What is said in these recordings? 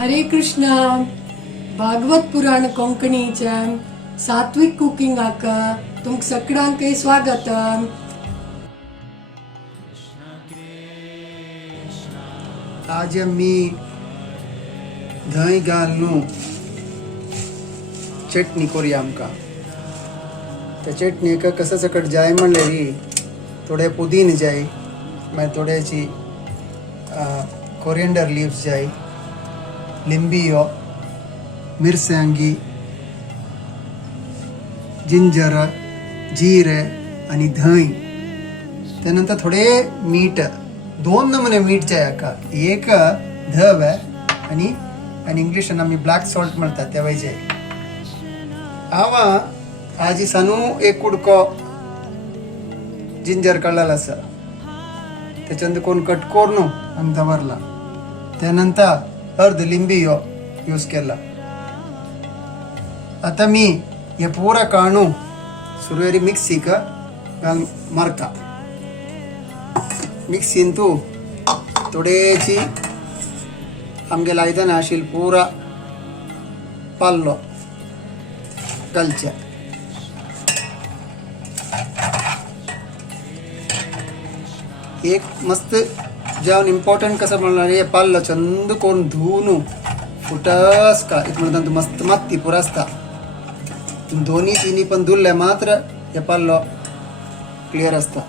हरे कृष्णा. भागवत पुराण कोंकणीच्या सात्विक कुकिंग आका तुमक सगळ्यांक स्वागतम. आज मी धंय घालून चटणी करूया आमकां. त्या चटणीक कसं सकट जाय म्हणल्यार थोडे पुदीन जाय, मागीर थोड्याची कोरिएंडर लिव्स जाय, लिंबियो, मिरसांगी, जिंजर, जिरे आणि धंय. त्यानंतर थोडे मीठ, 2 नमुने मीठ जाय हाका. एक धव आणि इंग्लिशान आमी ब्लॅक सॉल्ट म्हणतात ते जाय. हांव आज सानू एक कुडको जिंजर काढलेला आसा, त्याच्यानंतर कोण कट करून आमी दवरला. त्यानंतर अर्ध लिंबियो यूज केला. आता मी हे पुरा काढू सुरवेरी मिक्सीक घालून मारता. मिक्सीन तू थोडेची आमगे लायतना आशिल्लो पुरा पाल्लो घालचे. एक मस्त जावन इम्पॉर्टंट कसं म्हणल्यार हे पाल्लो चंद करून धुवन फुटस का इतमध्ये मस्त माती पुरा आसता. दोन्ही तिन्ही पण धुल्ले मात्र हे पाल्लो क्लियर असता.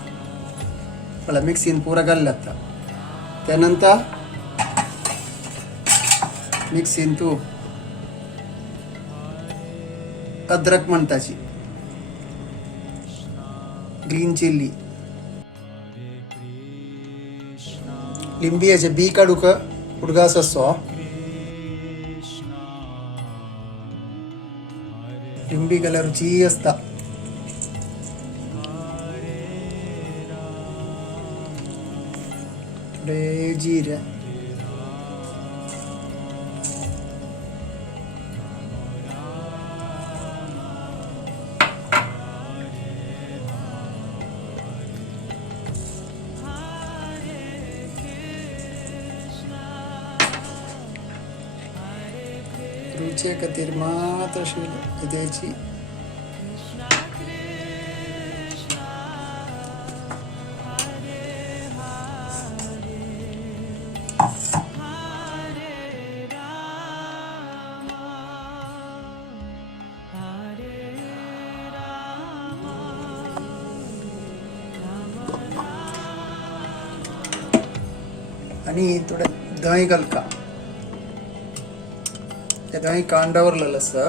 पळय मिक्सीन पुरा घाल्ले आता. त्यानंतर मिक्सीन तू अद्रक म्हणताची, ग्रीन चिल्ली, लिंबियाचे बी काढूक उडगास असो. लिंबी गेल्या रुची असता. थोडे जिरे, रुचे खातीर मात्र अशी द्यायची. आणि थोडं दही घालका. त्या दही कांडावरलेलं असं.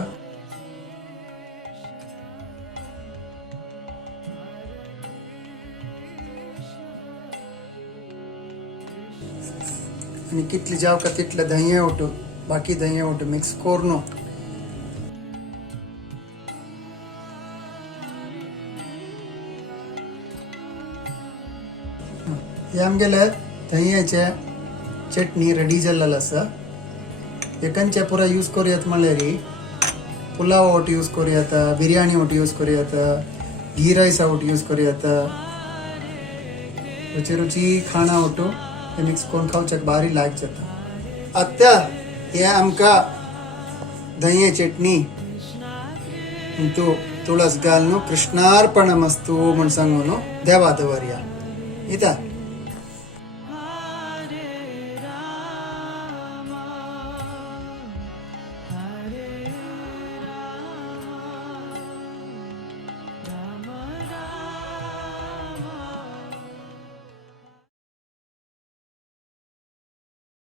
आणि कितली जाव का तितलं दही उठू, बाकी दही उठू मिक्स करून हे आमगेले दह्याचे चटणी रेडी जाल्लेलो आसा. एकंचे पुरा यूज करूयात म्हणल्यार पुलाव ओट यूज करूयात, बिर्याणी ओट यूज करूयात, घी रायस ओट यूज करूयात. रुची रुची खाणा ओटू हे मिक्स करून खावच्याक भारी लायक जाता. आतां हे आमकां दही चटणी तू तुळस घालून कृष्णार्पणमस्तू म्हण सांगून देवा दवरया. इता